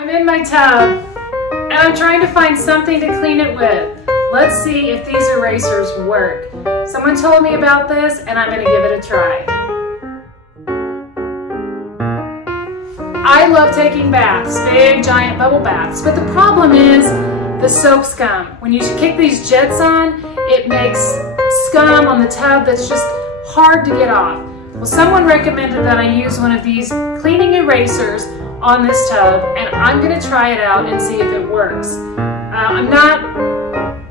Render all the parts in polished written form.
I'm in my tub and I'm trying to find something to clean it with. Let's see if these erasers work. Someone told me about this and I'm going to give it a try. I love taking baths, big giant bubble baths, but the problem is the soap scum. When you kick these jets on, it makes scum on the tub that's just hard to get off. Well, someone recommended that I use one of these cleaning erasers on this tub, and I'm going to try it out and see if it works. I'm not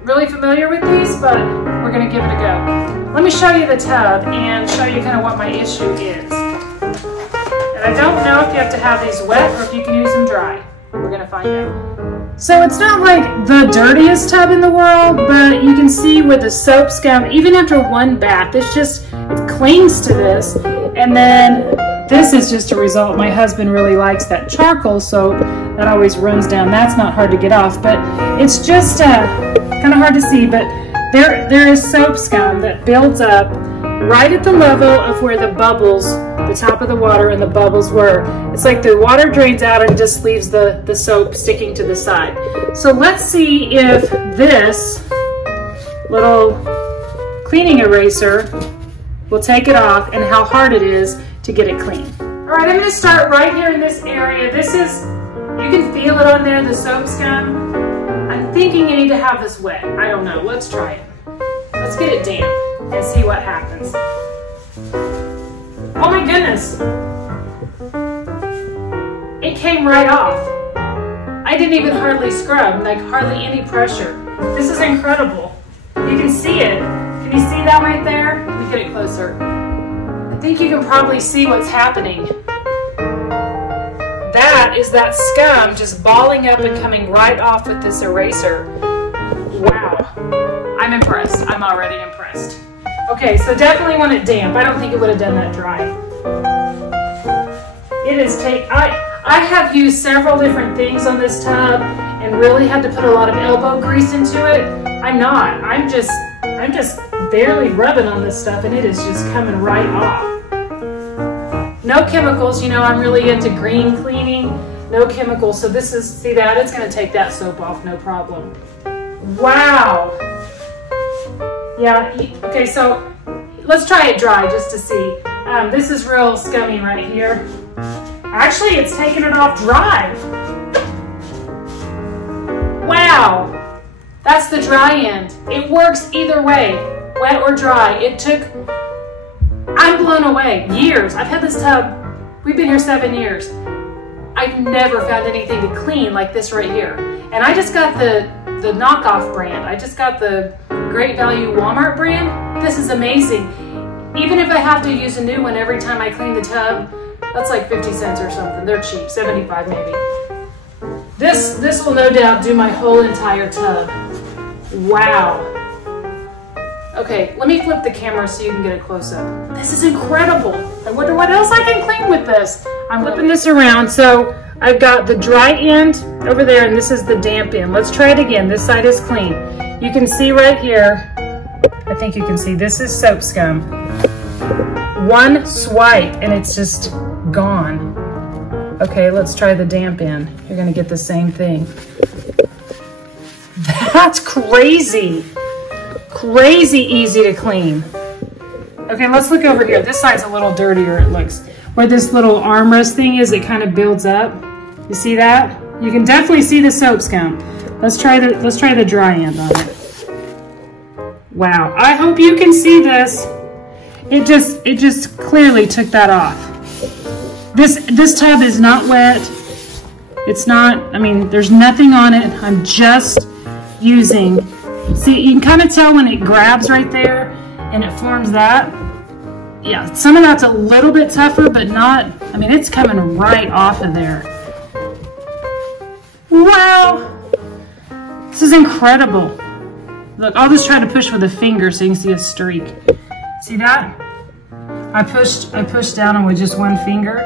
really familiar with these, but we're going to give it a go. Let me show you the tub and show you kind of what my issue is. And I don't know if you have to have these wet or if you can use them dry. We're going to find out. So it's not like the dirtiest tub in the world, but you can see with the soap scum, even after one bath, it clings to this. And then this is just a result. My husband really likes that charcoal soap that always runs down. That's not hard to get off, but it's just kind of hard to see. But there is soap scum that builds up right at the level of where the bubbles, the top of the water and the bubbles were. It's like the water drains out and just leaves the soap sticking to the side. So let's see if this little cleaning eraser will take it off and how hard it is to get it clean. All right, I'm going to start right here in this area. This is, you can feel it on there, the soap scum. I'm thinking you need to have this wet. I don't know. Let's try it. Let's get it damp and see what happens. Oh my goodness. It came right off. I didn't even hardly scrub, like hardly any pressure. This is incredible. You can see it. Can you see that right there? Let me get it closer. I think you can probably see what's happening. That is that scum just balling up and coming right off with this eraser. Wow. I'm impressed. I'm already impressed. Okay, so definitely want it damp. I don't think it would have done that dry. It is I have used several different things on this tub and really had to put a lot of elbow grease into it. I'm just barely rubbing on this stuff and it is just coming right off. No chemicals, you know, I'm really into green cleaning. No chemicals, so this is, see that? It's gonna take that soap off, no problem. Wow. Yeah, okay, so let's try it dry just to see. This is real scummy right here. Actually, it's taking it off dry. Wow, that's the dry end. It works either way, wet or dry. I'm blown away. Years, I've had this tub, we've been here 7 years. I've never found anything to clean like this right here. And I just got the knockoff brand. I just got the Great Value Walmart brand. This is amazing. Even if I have to use a new one every time I clean the tub, that's like 50 cents or something. They're cheap, 75 maybe. This will no doubt do my whole entire tub. Wow. Okay, let me flip the camera so you can get a close-up. This is incredible. I wonder what else I can clean with this. I'm flipping this around, so I've got the dry end over there, and this is the damp end. Let's try it again. This side is clean. You can see right here, I think you can see, this is soap scum. One swipe, and it's just gone. Okay, let's try the damp end. You're gonna get the same thing. That's crazy. Crazy easy to clean. Okay, let's look over here. This side's a little dirtier, it looks. Where this little armrest thing is, it kind of builds up. You see that? You can definitely see the soap scum. Let's try the dry end on it. Wow, I hope you can see this. It just clearly took that off. This tub is not wet. It's not, I mean, there's nothing on it. I'm just using, see, you can kind of tell when it grabs right there and it forms that. Yeah, some of that's a little bit tougher, but not, I mean, it's coming right off of there. Wow, this is incredible. Look, I'll just try to push with a finger so you can see a streak. See that? I pushed down on with just one finger.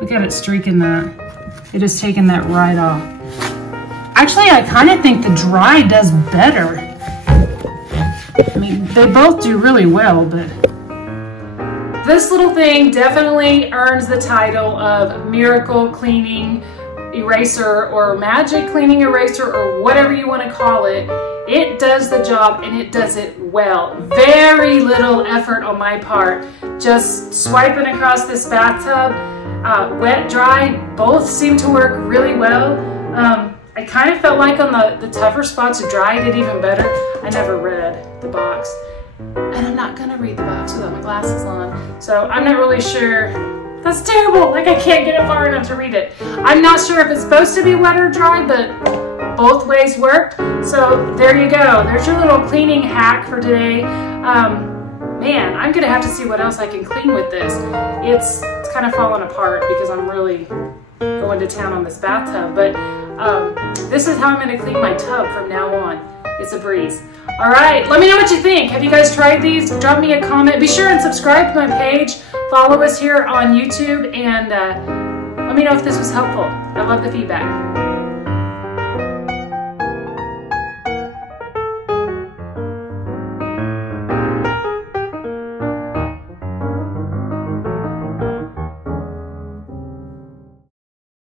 Look at it streaking that. It is taking that right off. Actually, I kind of think the dry does better. I mean, they both do really well, but this little thing definitely earns the title of miracle cleaning eraser or magic cleaning eraser or whatever you want to call it. It does the job and it does it well. Very little effort on my part. Just swiping across this bathtub, wet, dry, both seem to work really well. I kind of felt like on the tougher spots, dry did even better. I never read the box. And I'm not gonna read the box without my glasses on. So I'm not really sure. That's terrible, like I can't get it far enough to read it. I'm not sure if it's supposed to be wet or dry, but both ways worked. So there you go. There's your little cleaning hack for today. Man, I'm gonna have to see what else I can clean with this. It's kind of falling apart because I'm really going to town on this bathtub, but this is how I'm gonna clean my tub from now on. It's a breeze. All right, let me know what you think. Have you guys tried these? Drop me a comment. Be sure and subscribe to my page. Follow us here on YouTube, and let me know if this was helpful. I love the feedback.